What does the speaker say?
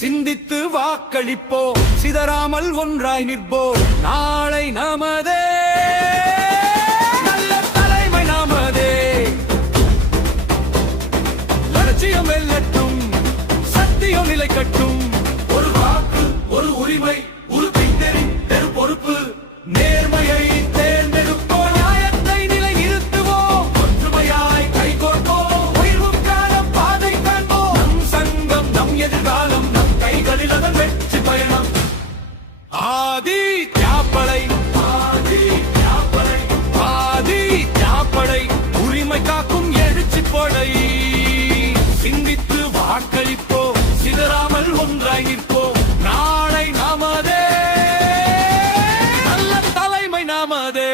சிந்தித்து வாக்களிப்போ, சிதறாமல் ஒன்றாய் நிற்போ, நாளை நமதே, நல்ல தலைமை நமதே. லட்சியம் வெல்லட்டும், சத்தியம் நிலைக்கட்டும். ஒரு வாக்கு, ஒரு உரிமை, ஒரு பின்னணி, பெரு பொறுப்பு, நேர்மையை தேர்ந்தெடுப்போம், நியாயத்தை நிலை நிறுத்துவோம், ஒற்றுமையாய் கைகோர்ப்போம், உயர்வுக்கான பாதை காண்போம். நம் சங்கம், நம் எதிர்காலம், நம் கைகளில் அதன் வெற்றி பயணம். ஆதி தியாப்படை, ஆதி தியாப்படை, ஆதி தியாப்படை, உரிமை காக்கும் எழுச்சி படை. சிந்தித்து வாக்களிப்போம், சிதறாமல் ஒன்றாய் நிற்போம், நாளை நமதே, நல்ல தலைமை நமதே.